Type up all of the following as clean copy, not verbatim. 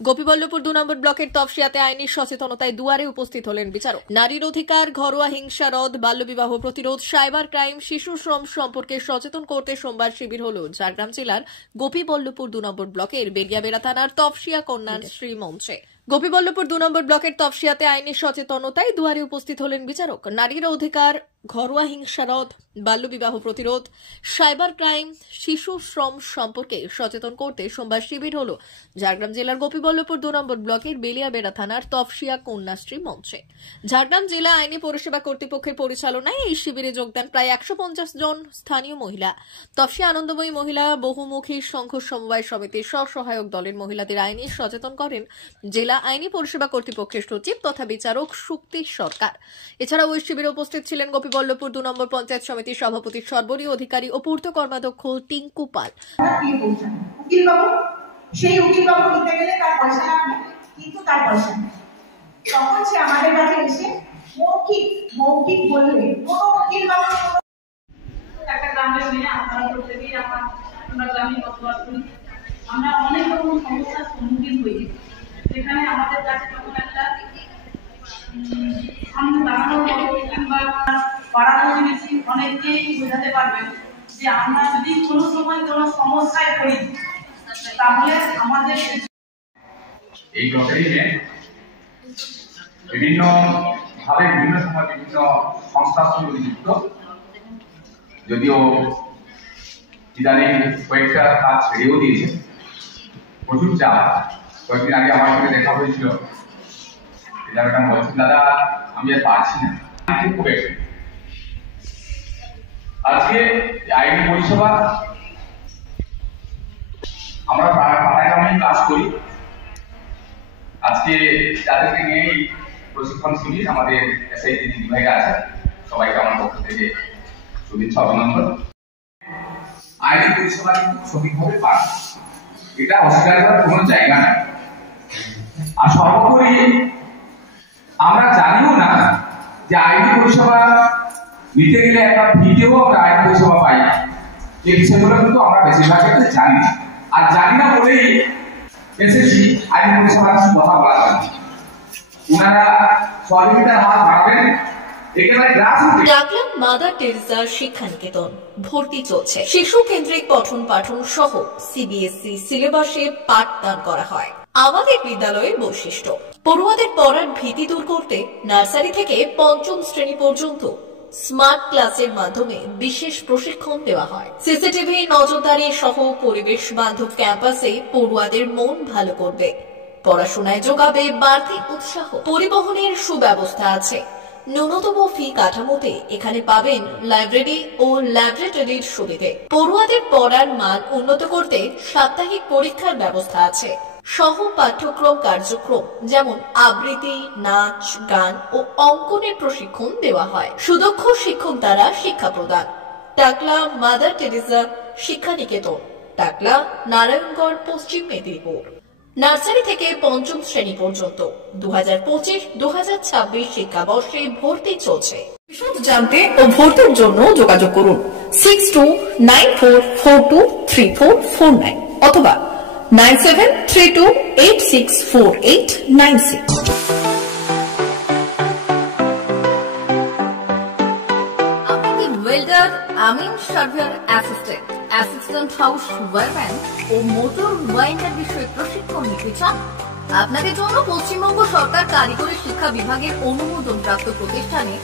গোপীবল্লভপুর ২ নম্বর ব্লকের তফসিয়াতে আইনি সচেতনতায় দুয়ারে উপস্থিত হলেন বিচারক। নারীর অধিকার, ঘরোয়া হিংসা রোধ, বাল্যবিবাহ প্রতিরোধ, সাইবার ক্রাইম, শিশু শ্রম সম্পর্কে সচেতন করতে সোমবার শিবির হল ঝাড়গ্রাম জেলার গোপীবল্লভপুর ২ নম্বর ব্লকের বেলিয়াবেড়া থানার তফসিয়া কন্যাশ্রী মঞ্চে। গোপীবল্লভপুর ২ নম্বর ব্লকের তফসিয়াতে আইনি সচেতনতায় দুয়ারে উপস্থিত হলেন বিচারক। নারীর অধিকার, ঘরোয়া হিংসা রোধ, বাল্যবিবাহ প্রতিরোধ, সাইবার ক্রাইম, শিশু শ্রম সম্পর্কে সচেতন করতে সোমবার শিবির হল ঝাড়গ্রাম জেলার গোপীবল্লভপুর ২ নম্বর ব্লকের বেলিয়াবেড়া থানার তফসিয়া কন্যাশ্রী মঞ্চে। ঝাড়গ্রাম জেলা আইনি পরিষেবা কর্তৃপক্ষের পরিচালনায় এই শিবিরে যোগদান প্রায় ১৫০ জন স্থানীয় মহিলা। তফসিয়া আনন্দময়ী মহিলা বহুমুখী সংঘ সমবায় সমিতির স্বসহায়ক দলের মহিলাদের আইনি সচেতন করেন জেলা আইনি পরিষেবা কর্তৃপক্ষের সচিব তথা বিচারক শুক্তি সরকার। এছাড়াও ওই শিবিরে উপস্থিত ছিলেন গোপীবল্লভপুর ২ নম্বর পঞ্চায়েত সমিতির সভাপতি সর্বরীয় অধিকারী ও পূর্ত কর্মাধ্যক্ষ টিঙ্কু পাল। সেই উকিলবাবু নিতে গেলে তার পয়সা লাগবে, কিন্তু তার পয়সা নেই। তখন সে আমাদের কাছে এসে মৌখিক বললে কোনো উকিলবাবু একটা গ্রামের মেয়ে, আপনারা প্রত্যেকেই আমরা গ্রামে বসবাস করি, আমরা অনেক রকম সমস্যার সম্মুখীন হই, যেখানে আমাদের কাছে তখন একটা সামনে দাঁড়ানোর মতো কিংবা পাড়া প্রতিবেশী অনেককেই বোঝাতে পারবেন যে আমরা যদি কোনো সময় কোনো সমস্যায় পড়ি তাহলে আমাদের এই ব্লকেরই বিভিন্ন ভাবে বিভিন্ন সময় বিভিন্ন সংস্থার সঙ্গে যুক্ত, যদিও ইদানিং কয়েকটা কাজ ছেড়েও দিয়েছে, প্রচুর চাপ। কয়েকদিন আগে আমার সঙ্গে দেখা হয়েছিল, এটা বলছেন দাদা আমি আর পারছি না, খুব একটু আজকে আইনি পরিষেবা আমরা পাড়ায় গ্রামে কাজ করি। আজকে যাদেরকে নিয়ে প্রশিক্ষণ শিবির আমাদের এসআইটি দিদি ভাইরা আছে, সবাইকে আমার পক্ষ থেকে শুভেচ্ছা অভিনন্দন। আইনি পরিষেবা কিন্তু সঠিকভাবে পান, এটা অস্বীকার করার কোনো জায়গা নেই। আর সর্বোপরি আমরা জানিও না যে আইনি পরিষেবা নিতে গেলে একটা ভিডিও আমরা আইনি পরিষেবা পাই, এই বিষয়গুলো কিন্তু আমরা বেশিরভাগ ক্ষেত্রে জানি না। আর জানি না বলেই এসেছি আইনি পরিষেবার কথা বলা যায়। ওনারা সহযোগিতার হাত বাড়াবেন। ডাকলাম মাদার টেরেসা শিক্ষানিকেতন, ভর্তি চলছে। শিশু কেন্দ্রিক পঠন পাঠন সহ সিবিএসই সিলেবাসে পাঠদান করা হয়। আমাদের বিদ্যালয়ের বৈশিষ্ট্য, পড়ুয়াদের পড়ার ভীতি দূর করতে নার্সারি থেকে পঞ্চম শ্রেণী পর্যন্ত স্মার্ট ক্লাসের মাধ্যমে বিশেষ প্রশিক্ষণ দেওয়া হয়। সিসিটিভি নজরদারি সহ পরিবেশ বান্ধব ক্যাম্পাসে পড়ুয়াদের মন ভালো করবে, পড়াশোনায় যোগাবে বাড়তি উৎসাহ। পরিবহনের সুব্যবস্থা আছে। ন্যূনতম ফি কাঠামোতে এখানে পাবেন লাইব্রেরি ও ল্যাবরেটরির সুবিধে। পড়ুয়াদের পড়ার মান উন্নত করতে সাপ্তাহিক পরীক্ষার ব্যবস্থা আছে। সহ পাঠ্যক্রম কার্যক্রম যেমন আবৃত্তি, নাচ, গান ও অঙ্কনের প্রশিক্ষণ দেওয়া হয়। সুদক্ষ শিক্ষক দ্বারা শিক্ষা প্রদান। টাকলা মাদার টেরেসা শিক্ষানিকেতন, টাকলা, নারায়ণগড়, পশ্চিম মেদিনীপুর। নার্সারি থেকে পঞ্চম শ্রেণী পর্যন্ত 2025-2026 শিক্ষাবর্ষে ভর্তি চলছে। বিশদ জানতে ও ভর্তির জন্য যোগাযোগ করুন 6294423449 অথবা 9732864896। আপনি ওয়েল্ডার, আমিন সার্ভেয়ার অ্যাসিস্ট্যান্ট হাউস ওয়ারম্যান ও মোটর ওয়াইন্ডার বিষয়ে প্রশিক্ষণ নিতে চান? আপনাদের জন্য পশ্চিমবঙ্গ সরকার কারিগরি শিক্ষা বিভাগের অনুমোদনপ্রাপ্ত প্রতিষ্ঠানে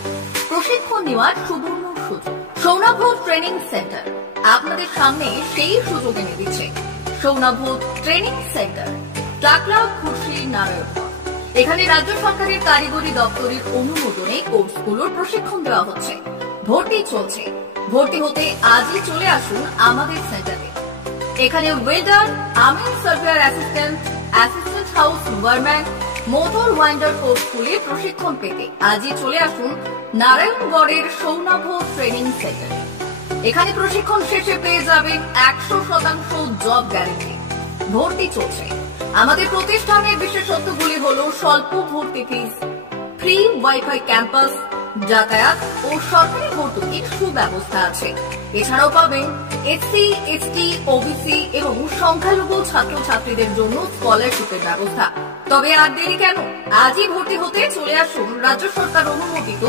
প্রশিক্ষণ নেওয়ার সুবর্ণ সুযোগ। সৌনাভ ট্রেনিং সেন্টার আপনাদের সামনে সেই সুযোগ এনে দিচ্ছে। সৌনাভ ট্রেনিং সেন্টার, টাকলা, খুশি, নারায়ণগড়। এখানে রাজ্য সরকারের কারিগরি দপ্তরের অনুমোদনে কোর্সগুলোর প্রশিক্ষণ দেওয়া হচ্ছে। ভর্তি চলছে। ভর্তি হতে আজই চলে আসুন আমাদের সেন্টারে। এখানে ওয়েল্ডার, আমিন surveyor assistant house wireman, motor winder কোর্সগুলির প্রশিক্ষণ পেতে আজই চলে আসুন নারায়ণগড়ের সৌনাভ ট্রেনিং সেন্টারে। এখানে প্রশিক্ষণ শেষে পেয়ে যাবেন 100% জব গ্যারেন্টি। ভর্তি চলছে। আমাদের প্রতিষ্ঠানের বিশেষত্বগুলি হল স্বল্প ভর্তি ফিস, ফ্রি ওয়াইফাই ক্যাম্পাস, যাতায়াত ও সরকারি ভর্তুকির সুব্যবস্থা আছে। এছাড়াও পাবেন এসসি, এসটি, ওবিসি এবং সংখ্যালঘু ছাত্রছাত্রীদের জন্য স্কলারশিপের ব্যবস্থা। তবে আর দেরি কেন, আজই ভর্তি হতে চলে আসুন রাজ্য সরকার অনুমোদিত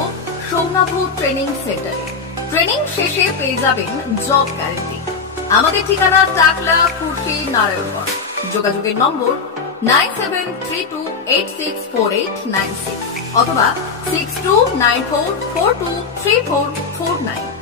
সৌনাভ ট্রেনিং সেন্টারে। ট্রেনিং শেষে পেয়ে যাবেন জব গ্যারান্টি। আমাদের ঠিকানা টাকলা, খুরশি, নারায়ণগঞ্জ। যোগাযোগের নম্বর 9732864896 অথবা 6294423449।